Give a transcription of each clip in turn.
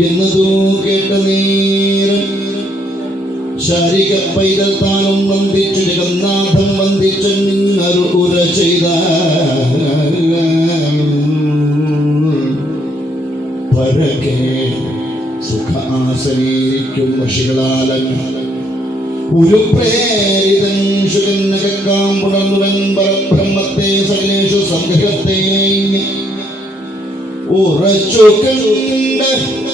എന്നതോ കേട്ട നേരം ശാരിക പൈതൽ താനും വന്ദിച്ചു ജഗന്നാഥം വന്ദിച്ചു നിന്നൊരു ഉര ചെയ്ത പരക്കെ സുഖ ആസനീരിക്കും വശികളാലങ്ങ ഒരു പ്രേരിതൻ ശുഗന്നകക്കാം പുണർന്നുടൻ പരബ്രഹ്മത്തെ സകലേഷു സംഗ്രഹത്തെ. ഉറച്ചു കണ്ട്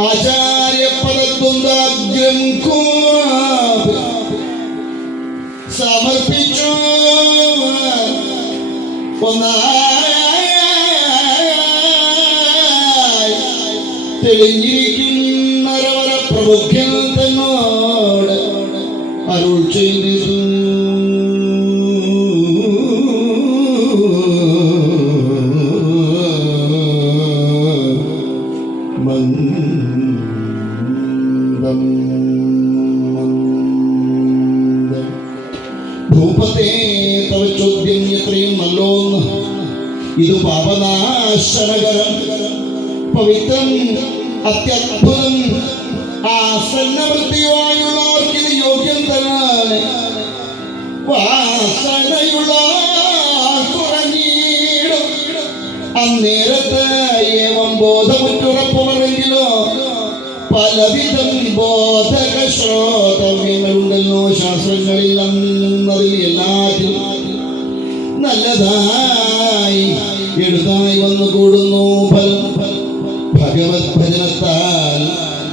ആചാര്യപദദ്വന്ദ്വാഗ്രം സമർപ്പിച്ചു. ഒന്നായി തെളിഞ്ഞിരിക്കുന്ന പ്രമുഖ്യം തന്നോട് അരുൾ ചെയ്തിരുന്നു. ഭൂപതേ തവ എത്രയും നല്ലോന്ന്. ഇത് പാപനാശനകരം. പവിത്രം അത്യത്ഭുതം ആസന്നവൃത്തിയുമായുള്ളവർക്ക് ഇത് യോഗ്യം തന്നെ. വാസനയുള്ള കുറഞ്ഞിടും അന്നേരത്ത് ഏവം ബോധമുറ്റുറപ്പുമറെങ്കിലോ പലവിധം ബോധക ശ്രോതവ്യങ്ങളുണ്ടല്ലോ ശാസ്ത്രങ്ങളിൽ എല്ലാറ്റിലും നല്ലതായി എഴുതായി വന്നു കൂടുന്നു. ഫലം ഭഗവത് ഭജനത്താൽ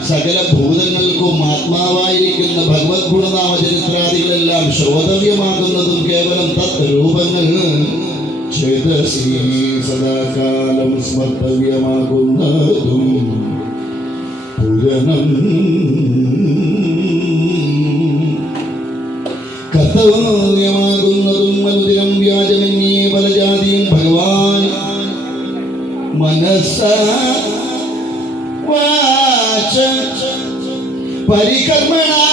സകല ഭൂതങ്ങൾക്കും ആത്മാവായിരിക്കുന്ന ഭഗവത് ഗുണനാമ ചരിത്രാദികളെല്ലാം ശ്രോതവ്യമാകുന്നതും കേവലം തത് രൂപങ്ങൾ ചേതസി സദാകാലം സ്മർത്തവ്യമാകുന്നതും പുരണം കർത്തവ്യമാകുന്നതും മന്ദിരം വ്യാജമന്യേ മനസ്സ വാച പരികർമ്മണായ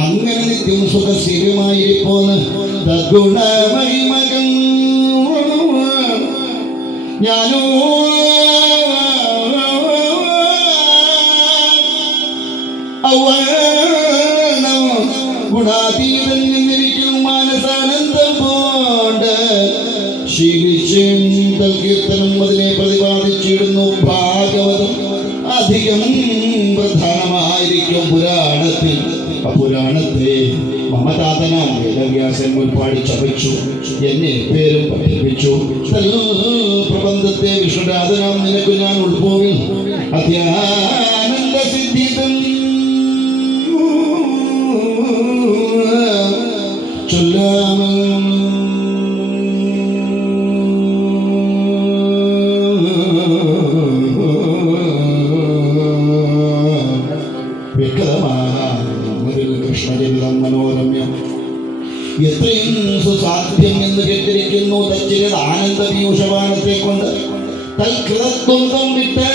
അങ്ങനെ നിത്യം സുഖസ്ഥിരമായിരിപ്പോന്ന് തദ്ഗുണമഹിമകൾ ഞാനോ ഗുണാതീതൻ എന്നിരിക്കും മാനസാനന്ദം കൊണ്ട് ശീലിച്ചെന്തൽ കീർത്തനം അതിനെ പ്രതിപാദിച്ചിടുന്നു. ഭാഗവതം അധികം പ്രധാനമായിരിക്കും പുരാണത്തിൽ. ആ പുരാണത്തെ മമതാതനാം വേദവ്യാസൻ മുൻപാടി ചവച്ചു എന്നെ പേരും പഠിപ്പിച്ചു. പ്രബന്ധത്തെ വിഷ്ണുരാധനാം നിനക്ക് ഞാൻ ഉൾപോവിൽ അത്യാനന്ദ കൃഷ്ണചരിതം മനോരമ്യം എത്രയും സുസാധ്യം എന്ന് കേട്ടിരിക്കുന്നു തച്ചിരത് ആനന്ദ പീയൂഷപാനത്തെ കൊണ്ട് തൽകൃതത്വം വിട്ട്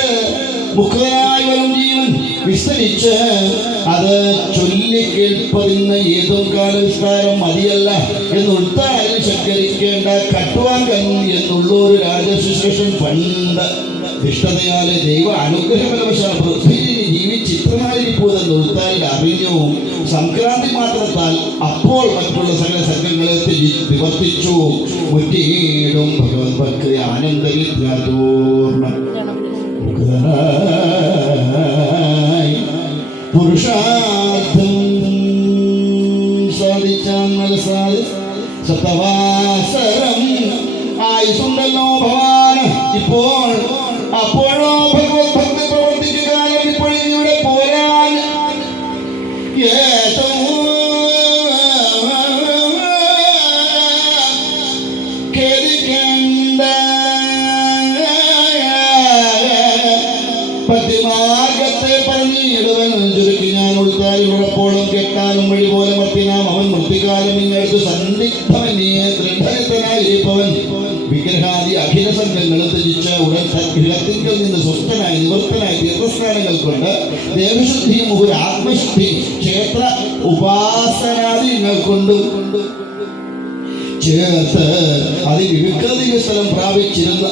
മുഖനായി വരും ജീവൻ വിസ്തരിച്ച് അത് ചൊല്ലി കേൾപ്പതിന് ഏതും കാലവിസ്താരം മതിയല്ല എന്ന് ഉൾത്താരി ശക്കരിക്കേണ്ട കട്ടുവാങ്കൻ എന്നുള്ള ഒരു രാജശുശ്രേഷൻ പണ്ട്. ഇഷ്ടതയാലെ ദൈവ അനുഗ്രഹപരവശാൽ പൃഥ്വിയിൽ ജീവിച്ചിത്രമായിരിപ്പോതെന്ന് ഉൾത്താരിൽ അറിഞ്ഞു സംക്രാന്തി മാത്രത്താൽ അപ്പോൾ മറ്റുള്ള സകല സംഘങ്ങളെ നിവർത്തിച്ചു മുറ്റീടും ഭഗവത് ഭക്തി ആനന്ദ വിദ്യാതൂർണം പുരുഷാർത്ഥം സാധിച്ചാൽ സത്തവാസരം വഴി പോലെ മട്ടിനാം അവൻ മൃത്തികാലം നിങ്ങൾക്ക് സന്ദിഗ്ധമന്യെ ദൃഢരത്തനായിരിപ്പവൻ വിഗ്രഹാദി അഖില ത്യജിച്ച ഉടൻ ഗൃഹത്തിങ്കിൽ നിന്ന് സ്വസ്ഥനായി നിവൃത്തനായി തീർത്ഥസ്നാനങ്ങൾ കൊണ്ട് ദേവശുദ്ധിയും ഒരു ആത്മശുദ്ധി ക്ഷേത്ര ഉപാസനാദികൾ കൊണ്ടും ചേർത്ത് അതിവിവിക്രതി സ്ഥലം പ്രാപിച്ചിരുന്ന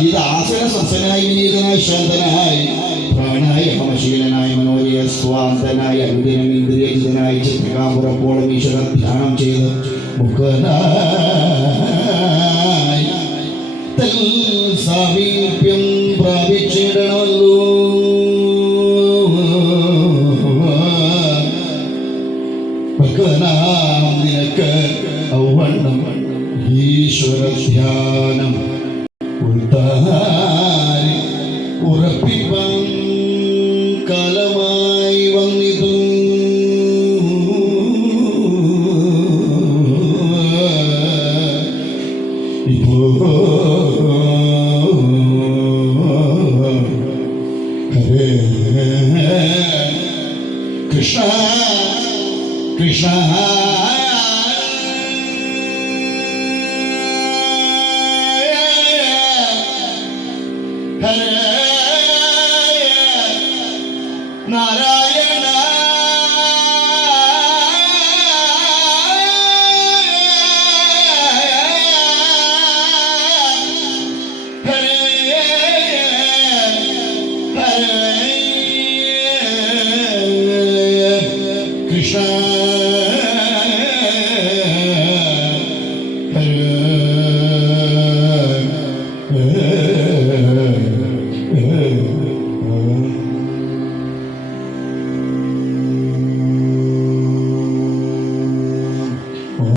ഇത് ആസന സസനായി വിനീതനായി ശാന്തനായി പ്രാണനായി പ്രാണായാമശീലനായി മനോജയ സ്വാന്തനായി അനുദിനം ഇന്ദ്രിയജിതനായി ചിത്രകാപുറപ്പോളം ധ്യാനം ചെയ്ത് മുഖനായി സാമീപ്യം പ്രാപിച്ചിടണമല്ലോ. ധ്യാനം ഉൾത്താരി ഉറപ്പിപ്പാൻ കാലമായി വന്നിതു. ഇപ്പോ ഹരേ കൃഷ്ണ കൃഷ്ണ ഹരേ നാരായണ കൃഷ്ണ ഹരേ